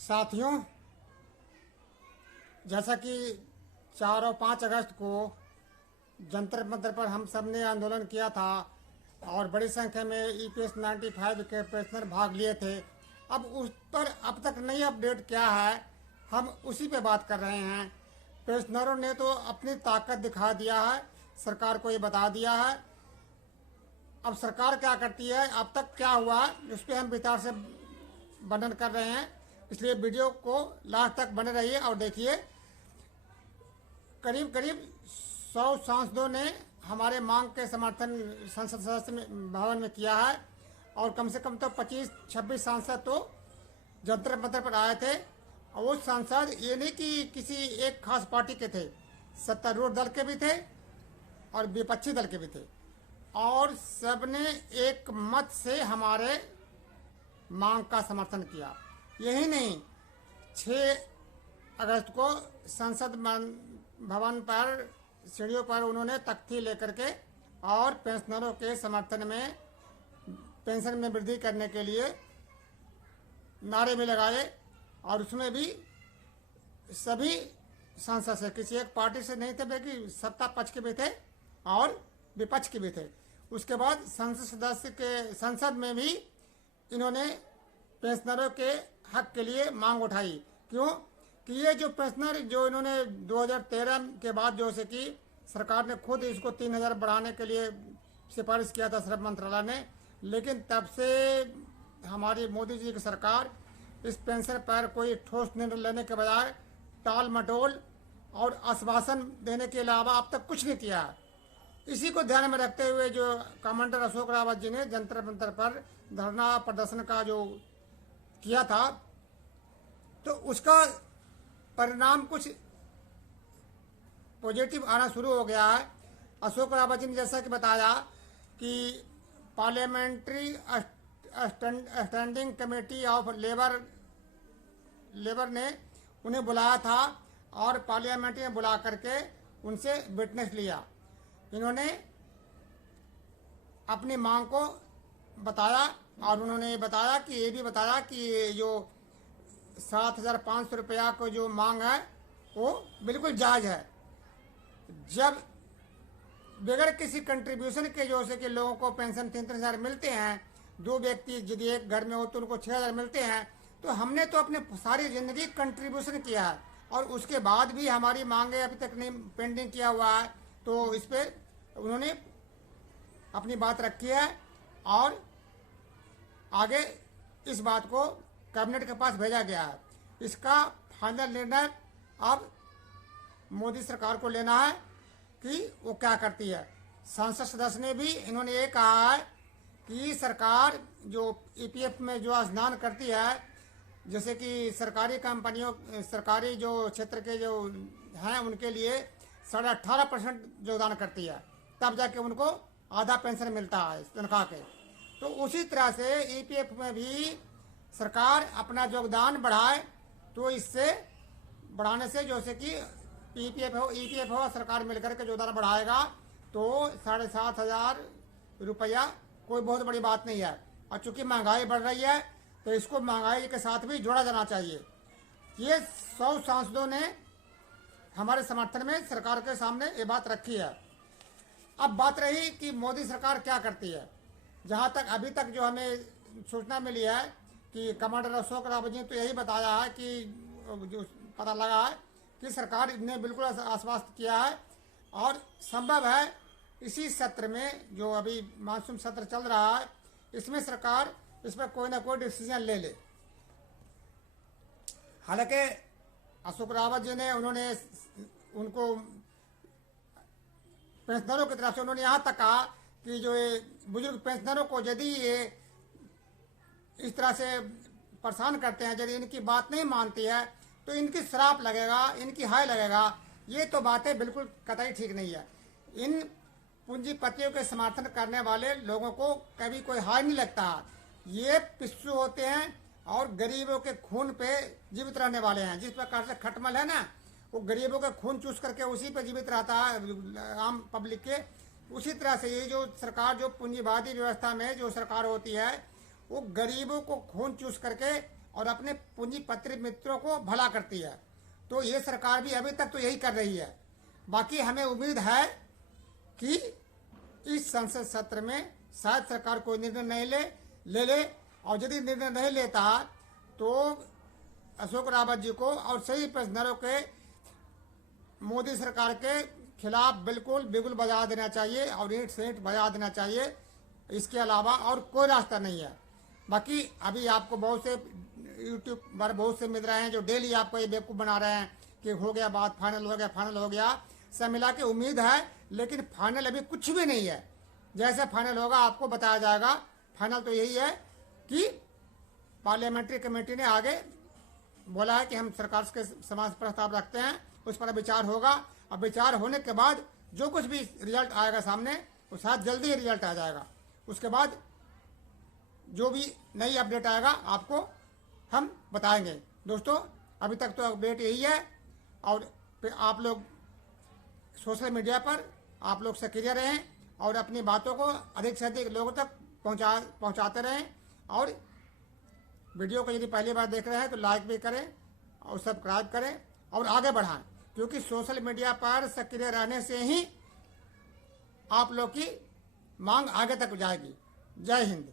साथियों, जैसा कि 4 और 5 अगस्त को जंतर मंतर पर हम सब ने आंदोलन किया था और बड़ी संख्या में EPS 95 के पेंशनर भाग लिए थे। अब उस पर अब तक नई अपडेट क्या है, हम उसी पे बात कर रहे हैं। पेंशनरों ने तो अपनी ताकत दिखा दिया है, सरकार को ये बता दिया है। अब सरकार क्या करती है, अब तक क्या हुआ, उस पर हम विस्तार से वर्णन कर रहे हैं, इसलिए वीडियो को लास्ट तक बने रहिए और देखिए। करीब करीब 100 सांसदों ने हमारे मांग के समर्थन संसद सदस्य भवन में किया है और कम से कम तो 25-26 सांसद तो जंतर मंतर पर आए थे। और वो सांसद ये नहीं कि किसी एक खास पार्टी के थे, सत्तारूढ़ दल के भी थे और विपक्षी दल के भी थे, और सबने एक मत से हमारे मांग का समर्थन किया। यही नहीं, 6 अगस्त को संसद भवन पर सीढ़ियों पर उन्होंने तख्ती लेकर के और पेंशनरों के समर्थन में पेंशन में वृद्धि करने के लिए नारे भी लगाए। और उसमें भी सभी सांसद से, किसी एक पार्टी से नहीं थे, बल्कि सत्ता पक्ष के भी थे और विपक्ष के भी थे। उसके बाद संसद में भी इन्होंने पेंशनरों के हक के लिए मांग उठाई। क्यों कि ये जो पेंशनर जो इन्होंने 2013 के बाद जो से कि सरकार ने खुद इसको 3000 बढ़ाने के लिए सिफारिश किया था श्रम मंत्रालय ने, लेकिन तब से हमारी मोदी जी की सरकार इस पेंशन पर कोई ठोस निर्णय लेने के बजाय टाल मटोल और आश्वासन देने के अलावा अब तक कुछ नहीं किया। इसी को ध्यान में रखते हुए जो कमांडर अशोक रावत जी ने जंतर मंतर पर धरना प्रदर्शन का जो किया था, तो उसका परिणाम कुछ पॉजिटिव आना शुरू हो गया है। अशोक रावत जी ने जैसा कि बताया कि parliamentary standing committee of labour ने उन्हें बुलाया था और पार्लियामेंट्री में बुला करके उनसे विटनेस लिया। इन्होंने अपनी मांग को बताया और उन्होंने बताया कि ये भी बताया कि ये जो 7,500 रुपया को जो मांग है वो बिल्कुल जायज़ है। जब बगैर किसी कंट्रीब्यूशन के जो से कि लोगों को पेंशन 3-3 हज़ार मिलते हैं, 2 व्यक्ति यदि एक घर में हो तो उनको 6,000 मिलते हैं, तो हमने तो अपने सारी ज़िंदगी कंट्रीब्यूशन किया है और उसके बाद भी हमारी मांगे अभी तक नहीं पेंडिंग किया हुआ है। तो इस पर उन्होंने अपनी बात रखी है और आगे इस बात को कैबिनेट के पास भेजा गया है। इसका फाइनल निर्णय अब मोदी सरकार को लेना है कि वो क्या करती है। संसद सदस्य ने भी इन्होंने ये कहा है कि सरकार जो EPF में जो स्नान करती है, जैसे कि सरकारी कंपनियों, सरकारी जो क्षेत्र के जो हैं उनके लिए 18.5% योगदान करती है, तब जाके उनको आधा पेंशन मिलता है तनख्वाह के। तो उसी तरह से EPF में भी सरकार अपना योगदान बढ़ाए, तो इससे बढ़ाने से जैसे कि EPF हो सरकार मिलकर के योगदान बढ़ाएगा तो 7,500 रुपया कोई बहुत बड़ी बात नहीं है। और चूंकि महंगाई बढ़ रही है तो इसको महंगाई के साथ भी जोड़ा जाना चाहिए। ये 100 सांसदों ने हमारे समर्थन में सरकार के सामने ये बात रखी है। अब बात रही कि मोदी सरकार क्या करती है। जहाँ तक अभी तक जो हमें सूचना मिली है कि कमांडर अशोक रावत जी ने तो यही बताया है कि जो पता लगा है कि सरकार ने बिल्कुल आश्वस्त किया है और संभव है इसी सत्र में जो अभी मानसून सत्र चल रहा है इसमें सरकार इस पर कोई ना कोई डिसीजन ले ले। हालांकि अशोक रावत जी ने उनको पेंशनरों की तरफ से उन्होंने यहाँ तक कहा कि जो ये बुजुर्ग पेंशनरों को यदि ये इस तरह से परेशान करते हैं, यदि इनकी बात नहीं मानती है तो इनकी श्राप लगेगा, इनकी हाय लगेगा। ये तो बातें बिल्कुल कतई ठीक नहीं है। इन पूंजीपतियों के समर्थन करने वाले लोगों को कभी कोई हाय नहीं लगता। ये पिस्सू होते हैं और गरीबों के खून पे जीवित रहने वाले हैं। जिस प्रकार से खटमल है ना, वो गरीबों का खून चूस करके उसी पे जीवित रहता है आम पब्लिक के। उसी तरह से ये जो सरकार, जो पूंजीवादी व्यवस्था में जो सरकार होती है, वो गरीबों को खून चूस करके और अपने पूंजीपति मित्रों को भला करती है। तो ये सरकार भी अभी तक तो यही कर रही है। बाकी हमें उम्मीद है कि इस संसद सत्र में शायद सरकार कोई निर्णय नहीं ले और यदि निर्णय नहीं लेता तो अशोक रावत जी को और सही पेंशनरों के मोदी सरकार के खिलाफ बिल्कुल बिगुल बजा देना चाहिए और ईंट से ईंट बजा देना चाहिए। इसके अलावा और कोई रास्ता नहीं है। बाकी अभी आपको बहुत से यूट्यूब पर बहुत से मिल रहे हैं जो डेली आपको ये बेवकूफ़ बना रहे हैं कि हो गया बात, फाइनल हो गया। सब मिला के उम्मीद है, लेकिन फाइनल अभी कुछ भी नहीं है। जैसे फाइनल होगा आपको बताया जाएगा। फाइनल तो यही है कि पार्लियामेंट्री कमेटी ने आगे बोला है कि हम सरकार के समाज प्रस्ताव रखते हैं, उस पर विचार होगा। और विचार होने के बाद जो कुछ भी रिजल्ट आएगा सामने, वो शायद जल्दी ही रिजल्ट आ जाएगा। उसके बाद जो भी नई अपडेट आएगा आपको हम बताएंगे। दोस्तों अभी तक तो अपडेट यही है। और आप लोग सोशल मीडिया पर आप लोग सक्रिय रहें और अपनी बातों को अधिक से अधिक लोगों तक पहुंचाते रहें। और वीडियो को यदि पहली बार देख रहे हैं तो लाइक भी करें और सब्सक्राइब करें और आगे बढ़ाएं, क्योंकि सोशल मीडिया पर सक्रिय रहने से ही आप लोग की मांग आगे तक जाएगी। जय हिंद।